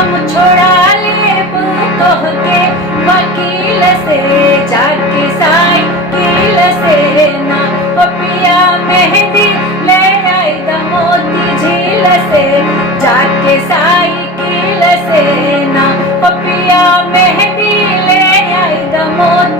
हम छोड़ा ले तोह के वकील से जाके साइकिल से ना ओ पिया मेहंदी ले आई द मोती झील से जाके साइकिल से ना ओ पिया मेहंदी ले आई द मोती